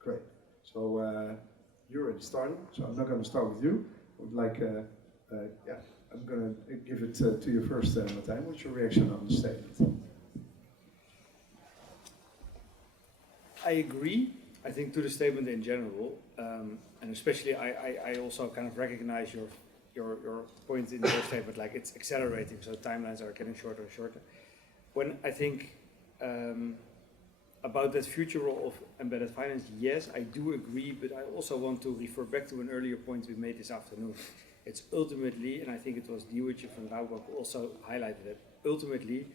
Great. So you're already starting, so I'm not going to start with you. I would like, I'm going to give it to you first, Martijn. What's your reaction on the statement? I agree, I think, to the statement in general, and especially I also kind of recognize your point in your statement, like it's accelerating, so timelines are getting shorter and shorter. When I think about that future role of embedded finance, yes, I do agree, but I also want to refer back to an earlier point we made this afternoon. It's ultimately, and I think it was Diewertje from Rabobank who also highlighted it, ultimately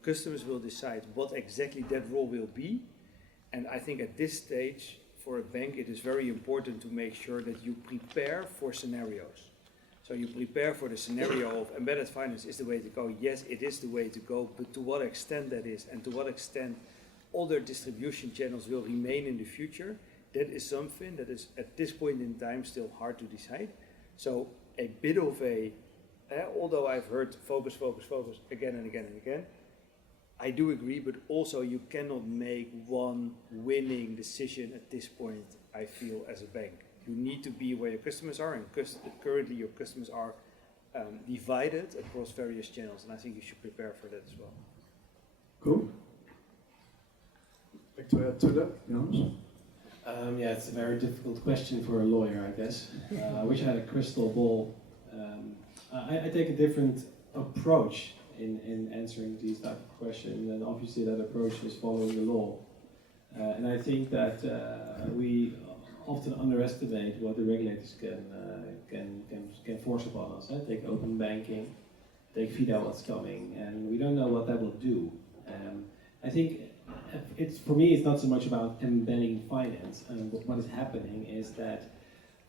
customers will decide what exactly that role will be. And I think at this stage, for a bank, it is very important to make sure that you prepare for scenarios. So you prepare for the scenario of embedded finance is the way to go. Yes, it is the way to go, but to what extent that is, and to what extent other distribution channels will remain in the future, that is something that is at this point in time still hard to decide. So a bit of a, although I've heard focus again and again and again, I do agree, but also you cannot make one winning decision at this point, I feel, as a bank. You need to be where your customers are, and currently your customers are divided across various channels, and I think you should prepare for that as well. Cool. Like to add to that, Johannes? Yeah, it's a very difficult question for a lawyer, I guess. I wish I had a crystal ball. I take a different approach in answering these type of questions, and obviously that approach is following the law. And I think that we often underestimate what the regulators can force upon us. Take open banking, take FIDA what's coming, and we don't know what that will do. I think for me it's not so much about embedding finance. What is happening is that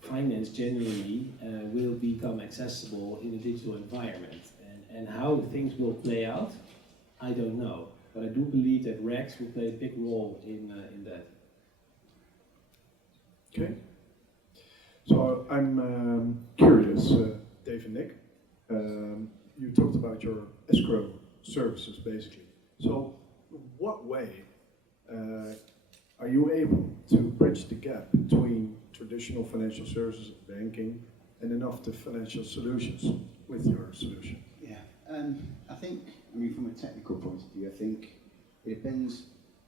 finance generally will become accessible in a digital environment. And how things will play out, I don't know. But I do believe that REX will play a big role in that. Okay. So I'm curious, Dave and Nick. You talked about your escrow services, basically. So, what way are you able to bridge the gap between traditional financial services, banking, and innovative financial solutions with your solution? Yeah, I think, from a technical point of view, I think it depends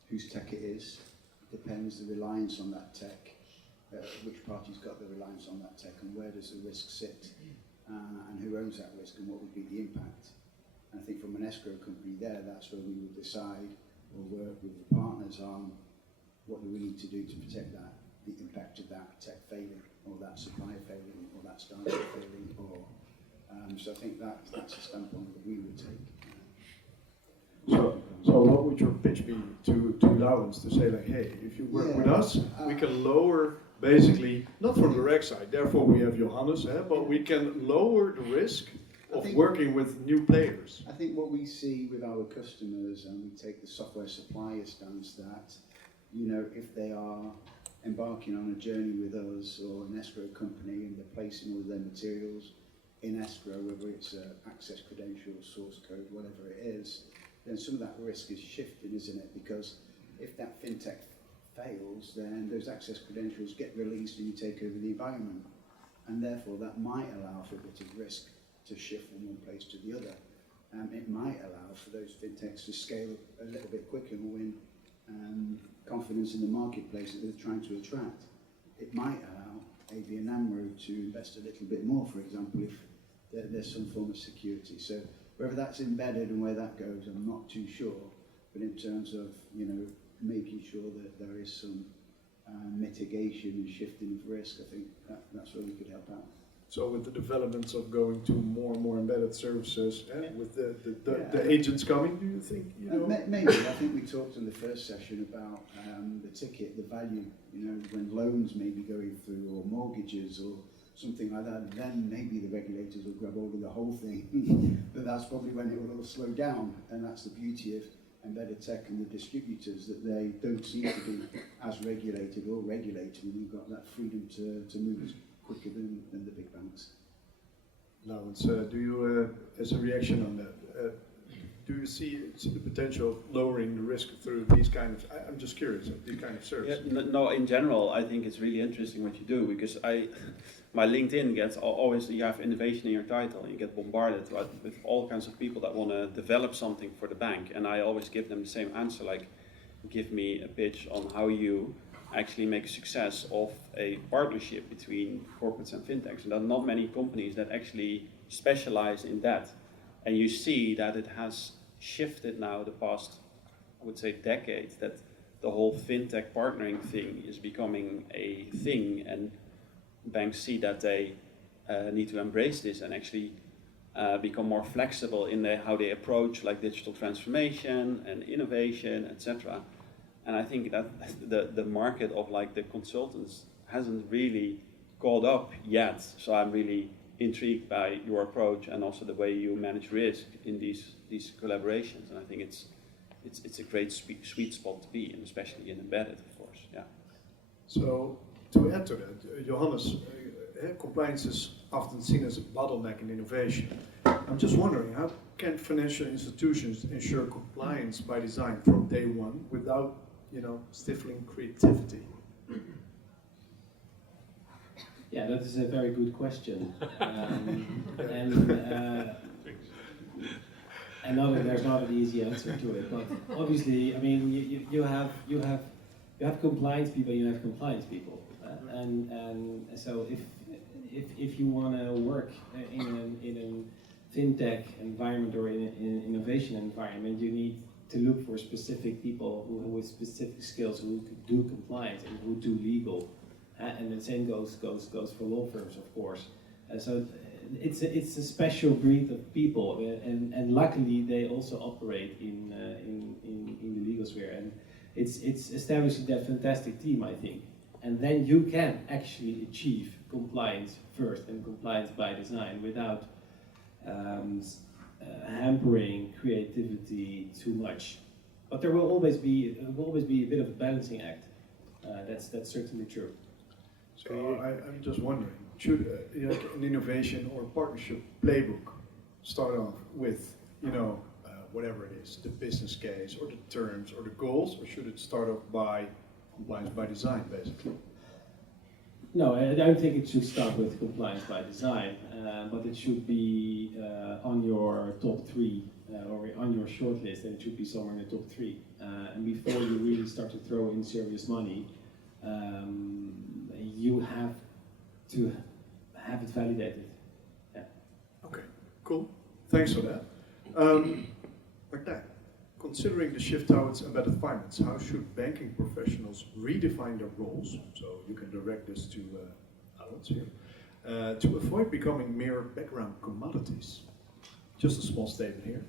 whose tech it is, it depends the reliance on that tech, which party's got the reliance on that tech, and where does the risk sit, and who owns that risk, and what would be the impact. And I think from an escrow company there, that's where we would decide or work with the partners on what do we need to do to protect that, the impact of that tech failing, or that supplier failing, or that startup failing, or so I think that's a standpoint that we would take. So what would your pitch be to allowance to say, like, hey, if you work with us, we can lower, basically, not from the REC side, therefore we have Johannes, but we can lower the risk of working with new players. I think what we see with our customers, and we take the software supplier stance, that if they are embarking on a journey with us or an escrow company and they're placing all their materials in escrow, whether it's access credentials, source code, whatever it is, then some of that risk is shifting, isn't it? Because if that fintech fails, then those access credentials get released and you take over the environment. And therefore that might allow for a bit of risk to shift from one place to the other. It might allow for those fintechs to scale a little bit quicker and win confidence in the marketplace that they're trying to attract. It might allow ABN AMRO to invest a little bit more, for example, if there's some form of security. So whether that's embedded and where that goes, I'm not too sure. But in terms of making sure that there is some mitigation and shifting of risk, I think that's where we could help out. So with the developments of going to more and more embedded services, with the agents coming, do you think? Maybe. I think we talked in the first session about the ticket, the value, when loans may be going through, or mortgages, or something like that, then maybe the regulators will grab hold of the whole thing. But that's probably when it will all slow down, and that's the beauty of embedded tech and the distributors, that they don't seem to be as regulated or regulated, and we've got that freedom to move quicker than the big banks. Lawrence, do you, as a reaction on that, do you see the potential of lowering the risk through these kind of, I'm just curious, these kind of services? Yeah, no, in general, I think it's really interesting what you do, because my LinkedIn gets always, you have innovation in your title, and you get bombarded with all kinds of people that want to develop something for the bank, and I always give them the same answer, like, give me a pitch on how you actually make a success of a partnership between corporates and fintechs. And there are not many companies that actually specialize in that. And you see that it has shifted now the past, I would say, decade, that the whole fintech partnering thing is becoming a thing, and banks see that they need to embrace this and actually become more flexible in how they approach like digital transformation and innovation, etc. And I think that the market of like the consultants hasn't really caught up yet. So I'm really intrigued by your approach and also the way you manage risk in these collaborations. And I think it's a great sweet spot to be in, especially in embedded, of course. Yeah. So to add to that, Johannes, compliance is often seen as a bottleneck in innovation. I'm just wondering, how can financial institutions ensure compliance by design from day one without, stifling creativity? Yeah, that is a very good question. I know that there's not an easy answer to it, but obviously, I mean, you have compliance people, you have compliance people, and so if you want to work in a fintech environment or in an innovation environment, you need to look for specific people who with specific skills who do compliance and who do legal. And the same goes for law firms, of course. So it's a special breed of people, and luckily they also operate in the legal sphere, and it's establishing that fantastic team, I think. And then you can actually achieve compliance first and compliance by design without hampering creativity too much. But there will always be a bit of a balancing act. That's certainly true. So I'm just wondering, should an innovation or partnership playbook start off with, whatever it is, the business case or the terms or the goals, or should it start off by compliance by design, basically? No, I don't think it should start with compliance by design, but it should be on your top three or on your short list, and it should be somewhere in the top three. And before you really start to throw in serious money, you have to have it validated. Yeah. Okay, cool. Thanks for that. Martijn, considering the shift towards embedded finance, how should banking professionals redefine their roles? So you can direct this to Alex here, to avoid becoming mere background commodities. Just a small statement here.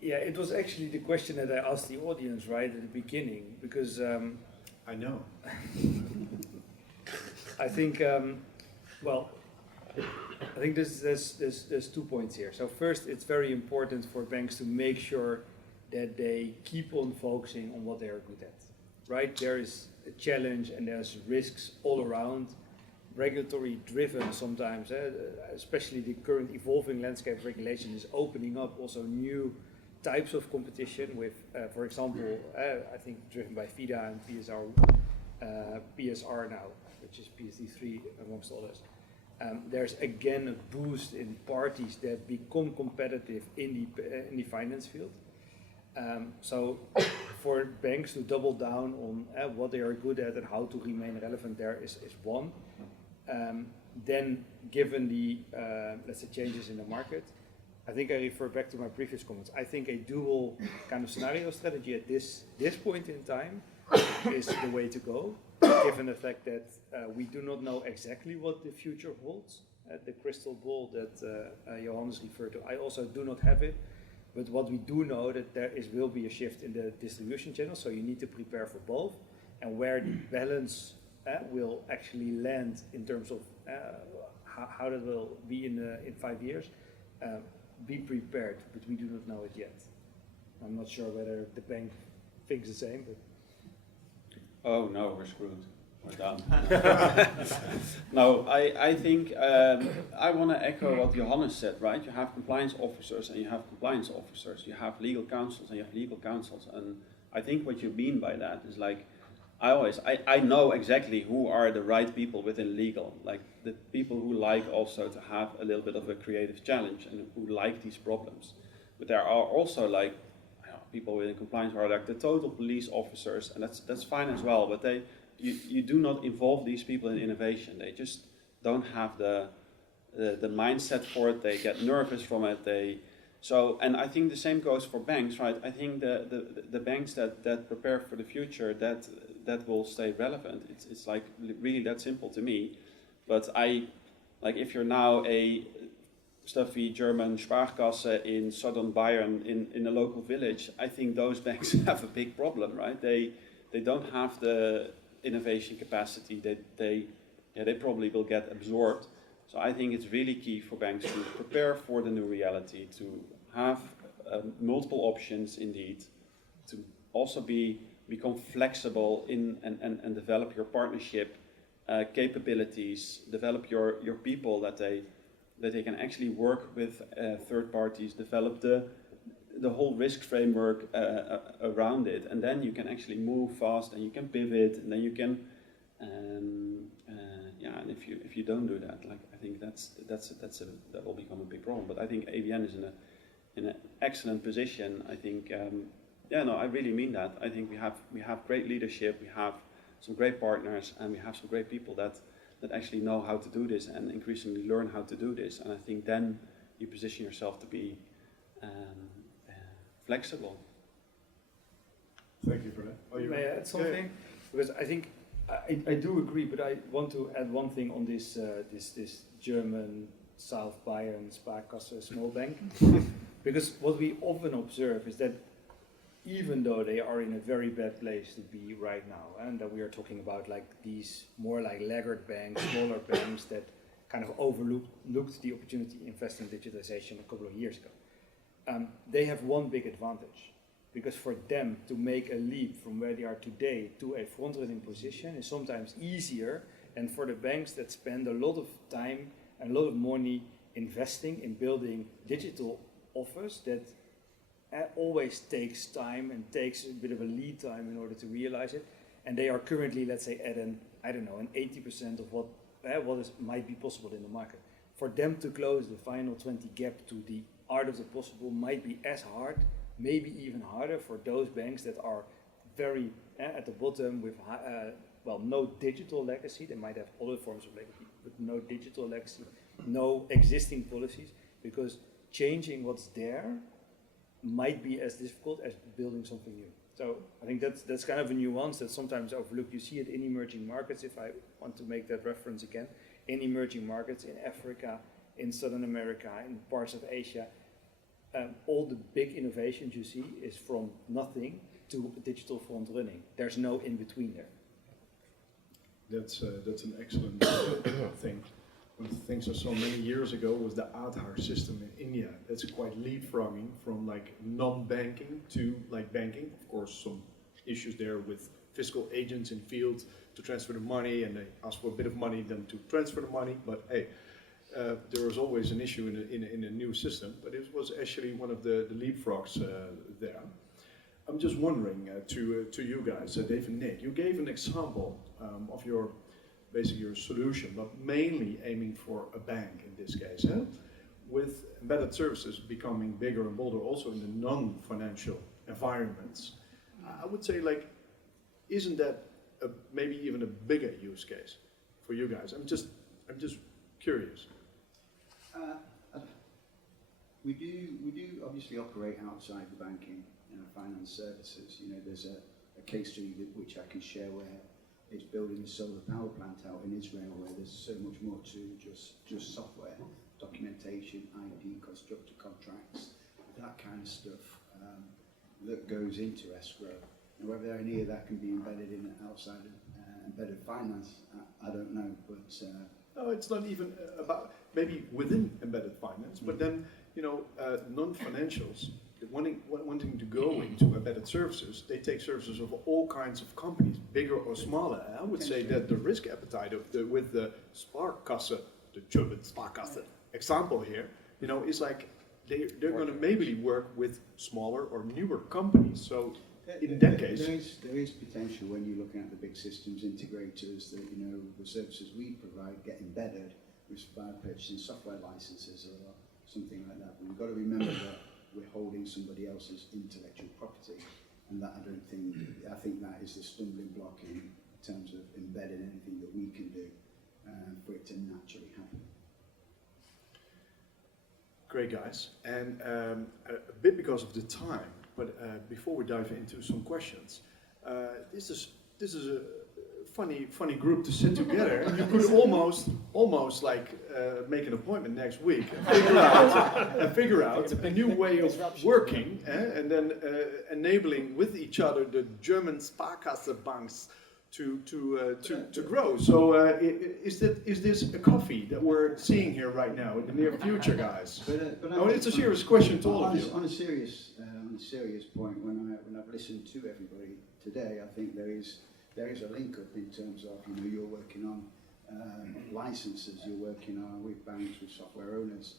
Yeah, it was actually the question that I asked the audience right at the beginning, because I know. I think, I think there's 2 points here. So first, it's very important for banks to make sure that they keep on focusing on what they are good at, right? There is a challenge and there's risks all around, regulatory driven sometimes, especially the current evolving landscape of regulation is opening up also new types of competition with, for example, I think driven by FIDA and PSR now, which is PSD3 amongst others. There's again a boost in parties that become competitive in the finance field. So for banks to double down on what they are good at and how to remain relevant there is one. Then given the, let's say, changes in the market, I think I refer back to my previous comments. I think a dual kind of scenario strategy at this point in time is the way to go, given the fact that we do not know exactly what the future holds. The crystal ball that Johannes referred to, I also do not have it. But what we do know that there will be a shift in the distribution channel, so you need to prepare for both. And where the balance will actually land in terms of how that will be in 5 years, be prepared, but we do not know it yet. I'm not sure whether the bank thinks the same, but... Oh no, we're screwed. Or down. No, I think I want to echo what Johannes said, right? You have compliance officers and you have compliance officers. You have legal counsels and you have legal counsels. And I think what you mean by that is like, I know exactly who are the right people within legal, like the people who like also to have a little bit of a creative challenge and who like these problems. But there are also like people within compliance who are like the total police officers, and that's fine as well, but you do not involve these people in innovation. They just don't have the mindset for it. They get nervous from it. And I think the same goes for banks, right? I think the banks that prepare for the future, that will stay relevant. It's like really that simple to me. But if you're now a stuffy German Sparkasse in southern Bayern in a local village, I think those banks have a big problem, right? They don't have the innovation capacity. They probably will get absorbed. So I think it's really key for banks to prepare for the new reality, to have multiple options indeed, to also become flexible and develop your partnership capabilities, develop your people that they can actually work with third parties, develop the whole risk framework around it, and then you can actually move fast and you can pivot, and then you can and if you don't do that, like I think that will become a big problem. But I think ABN is in an excellent position. I think I really mean that. I think we have great leadership, we have some great partners, and we have some great people that actually know how to do this and increasingly learn how to do this. And I think then you position yourself to be flexible. Thank you for that. May I add something? Yeah. Because I think I do agree, but I want to add one thing on this this German South Bayern Sparkasse small bank. Because what we often observe is that even though they are in a very bad place to be right now, and that we are talking about like these more like laggard banks, smaller banks that kind of overlooked the opportunity to invest in digitization a couple of years ago, they have one big advantage. Because for them to make a leap from where they are today to a front-running position is sometimes easier than for the banks that spend a lot of time and a lot of money investing in building digital offers that always takes time and takes a bit of a lead time in order to realize it. And they are currently, let's say, at an 80% of what might be possible in the market. For them to close the final 20 gap to the art of the possible might be as hard, maybe even harder for those banks that are very at the bottom with no digital legacy. They might have other forms of legacy, but no digital legacy, no existing policies, because changing what's there might be as difficult as building something new. So I think that's kind of a nuance that's sometimes overlooked. You see it in emerging markets, if I want to make that reference again, in emerging markets, in Africa, in Southern America, in parts of Asia. All the big innovations you see is from nothing to digital front running. There's no in between there. That's an excellent thing. One of the things I saw many years ago was the Aadhaar system in India. That's quite leapfrogging from like non-banking to like banking. Of course, some issues there with fiscal agents in field to transfer the money, and they ask for a bit of money then to transfer the money. But hey, there was always an issue in a new system, but it was actually one of the leapfrogs there. I'm just wondering to you guys, Dave and Nick, you gave an example of your solution, but mainly aiming for a bank in this case. With embedded services becoming bigger and bolder also in the non-financial environments, I would say like, isn't that maybe even a bigger use case for you guys? I'm just curious. We do obviously operate outside the banking finance services. You know, there's a case study which I can share where it's building a solar power plant out in Israel, where there's so much more to just software, documentation, IP, constructor contracts, that kind of stuff that goes into escrow. And whether any of that can be embedded in outside embedded finance, I don't know, but. No, it's not even about maybe within embedded finance, but then non-financials wanting to go into embedded services, they take services of all kinds of companies, bigger or smaller. And I would say that the risk appetite with the Sparkasse, the German Sparkasse example here, is like they're going to maybe work with smaller or newer companies. So in that case, there is potential when you're looking at the big systems integrators that the services we provide get embedded by purchasing software licenses or something like that. But we've got to remember that we're holding somebody else's intellectual property, and that I think that is the stumbling block in terms of embedding anything that we can do for it to naturally happen. Great, guys, and a bit because of the time, but before we dive into some questions, this is a funny group to sit together, and you could almost like make an appointment next week and figure out a new way of working, and then enabling with each other the German Sparkasse banks to grow. So is this a coffee that we're seeing here right now in the near future, guys? But it's a serious question to all of you. On a serious point, when I've listened to everybody today, I think there is a link up in terms of you're working on licenses, you're working on with banks, with software owners.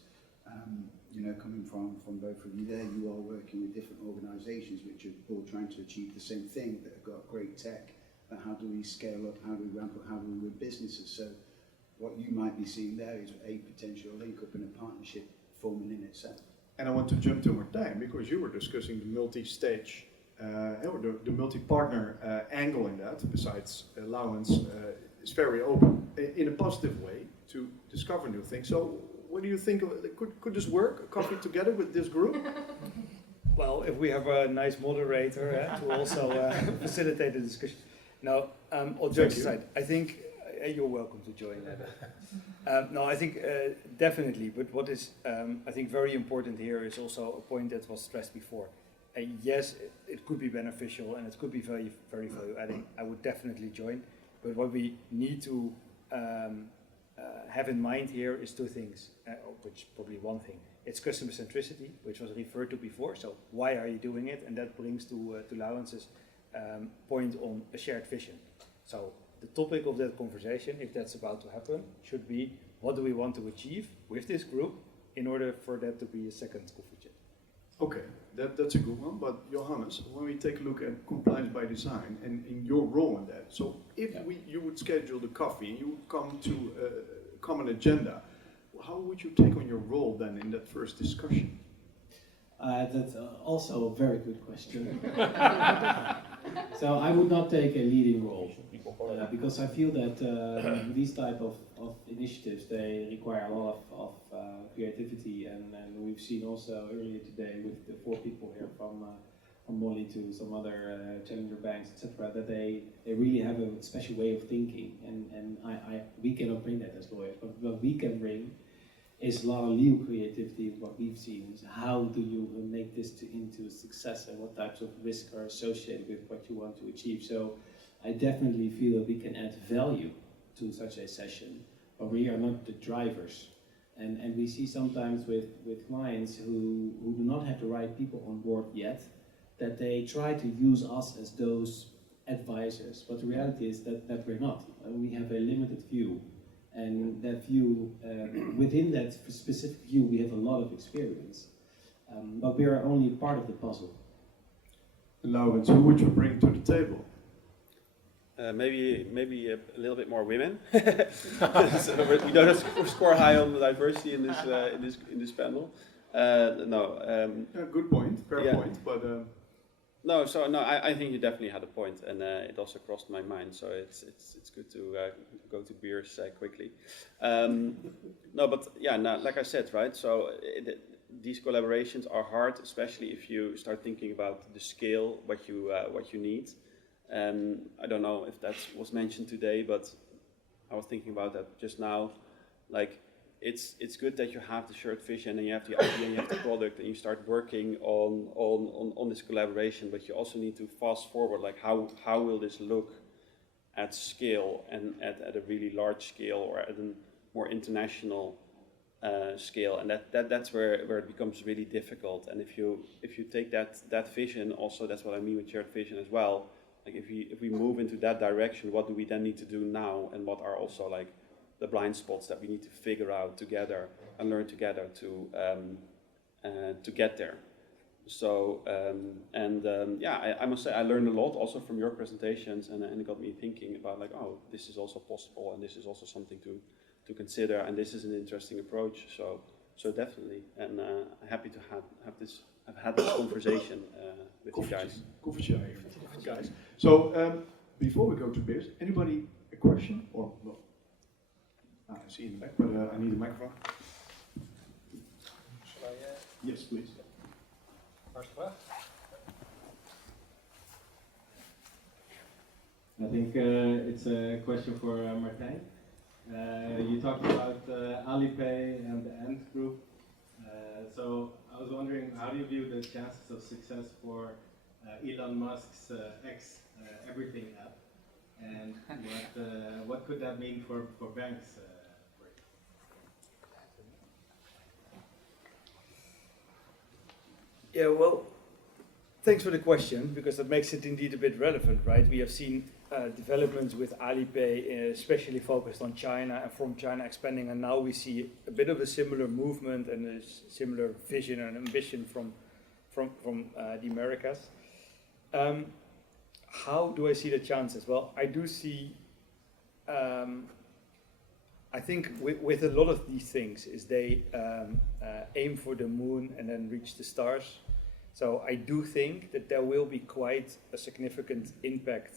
Coming from both of you there, you are working with different organisations which are all trying to achieve the same thing, that have got great tech. But how do we scale up? How do we ramp up? How do we win businesses? So what you might be seeing there is a potential link up in a partnership forming in itself. And I want to jump to Martijn, because you were discussing the multi-stage or the multi-partner angle in that. Besides allowance, is very open in a positive way to discover new things. So what do you think? Could this work? A coffee together with this group? Well, if we have a nice moderator to also facilitate the discussion. No, all jokes aside, I think you're welcome to join that. No, I think definitely, but what is I think very important here is also a point that was stressed before. Yes, it could be beneficial and it could be very, very value adding. I would definitely join, but what we need to have in mind here is two things, which probably one thing. It's customer centricity, which was referred to before. So why are you doing it? And that brings to Laurence's point on a shared vision. So the topic of that conversation, if that's about to happen, should be what do we want to achieve with this group in order for that to be a second coffee chat. Okay, that's a good one. But Johannes, when we take a look at compliance by design and in your role in that, so if you would schedule the coffee, you would come to a common agenda, how would you take on your role then in that first discussion? That's also a very good question. So I would not take a leading role because I feel that these type of initiatives, they require a lot of creativity, and we've seen also earlier today with the 4 people here from Molly to some other challenger banks, etc., that they really have a special way of thinking, and we cannot bring that as lawyers, but what we can bring is a lot of new creativity. What we've seen is how do you make this into a success, and what types of risks are associated with what you want to achieve. So I definitely feel that we can add value to such a session, but we are not the drivers. And we see sometimes with clients who do not have the right people on board yet, that they try to use us as those advisors, but the reality is that we're not. We have a limited view. And that view, within that specific view, we have a lot of experience, but we are only part of the puzzle. Laurens, who would you bring to the table? Maybe a little bit more women. So we don't have to score high on the diversity in this panel. Good point, fair point, but. I think you definitely had a point, and it also crossed my mind. So it's good to go to beers quickly. Like I said, right? So these collaborations are hard, especially if you start thinking about the scale, what you need. I don't know if that was mentioned today, but I was thinking about that just now. Like, it's good that you have the shared vision and you have the idea and you have the product and you start working on this collaboration, but you also need to fast forward, like how will this look at scale and at a really large scale or at a more international scale, and that's where it becomes really difficult. And if you take that vision, also that's what I mean with shared vision as well. Like if we move into that direction, what do we then need to do now, and what are also like the blind spots that we need to figure out together and learn together to get there. So I must say I learned a lot also from your presentations, and it got me thinking about like, oh, this is also possible, and this is also something to consider, and this is an interesting approach. So definitely, and I'm happy to have had this conversation with you guys. Guys. So before we go to beers, anybody a question or no? I see in the back, but I need a microphone. Shall I? Yes, please. First vraag. I think it's a question for Martijn. You talked about Alipay and the Ant Group. So I was wondering, how do you view the chances of success for Elon Musk's X Everything app, and what could that mean for banks? Yeah, well, thanks for the question, because that makes it indeed a bit relevant, right? We have seen developments with Alipay, especially focused on China, and from China expanding, and now we see a bit of a similar movement and a similar vision and ambition from the Americas. How do I see the chances? Well, I do see, I think with a lot of these things is they aim for the moon and then reach the stars. So I do think that there will be quite a significant impact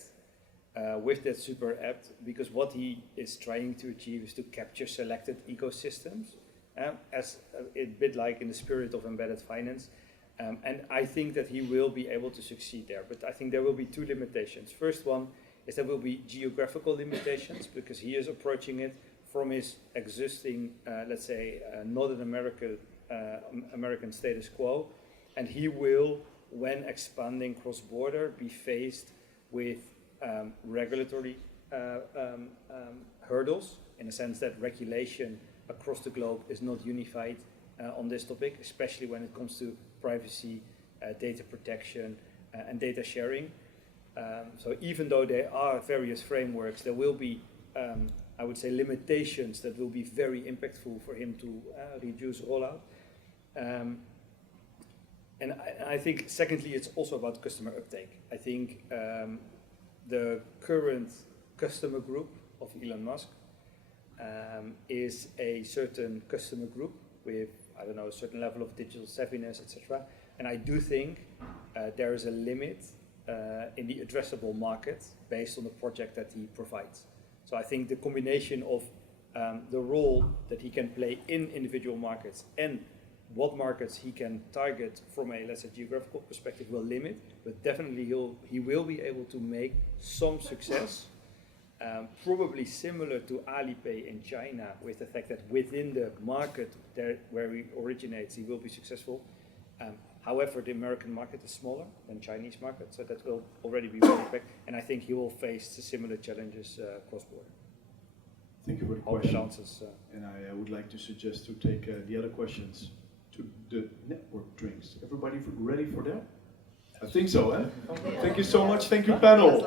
with that super app, because what he is trying to achieve is to capture selected ecosystems, as a bit like in the spirit of embedded finance. And I think that he will be able to succeed there, but I think there will be two limitations. First one is there will be geographical limitations, because he is approaching it from his existing, let's say, Northern American status quo, and he will, when expanding cross-border, be faced with regulatory hurdles, in a sense that regulation across the globe is not unified on this topic, especially when it comes to privacy, data protection, and data sharing. So even though there are various frameworks, there will be, I would say, limitations that will be very impactful for him to reduce rollout. And I think, secondly, it's also about customer uptake. I think the current customer group of Elon Musk is a certain customer group with, I don't know, a certain level of digital savviness, etc. And I do think there is a limit in the addressable market based on the project that he provides. So I think the combination of the role that he can play in individual markets and what markets he can target from a, let's say, geographical perspective will limit, but definitely he will be able to make some success, probably similar to Alipay in China, with the fact that within the market there where he originates, he will be successful. However, the American market is smaller than Chinese market, so that will already be one impact, and I think he will face similar challenges cross-border. Thank you for the All question. chances, And I would like to suggest to take the other questions to the network drinks. Everybody ready for that? I think so, eh? Thank you so much. Thank you, panel.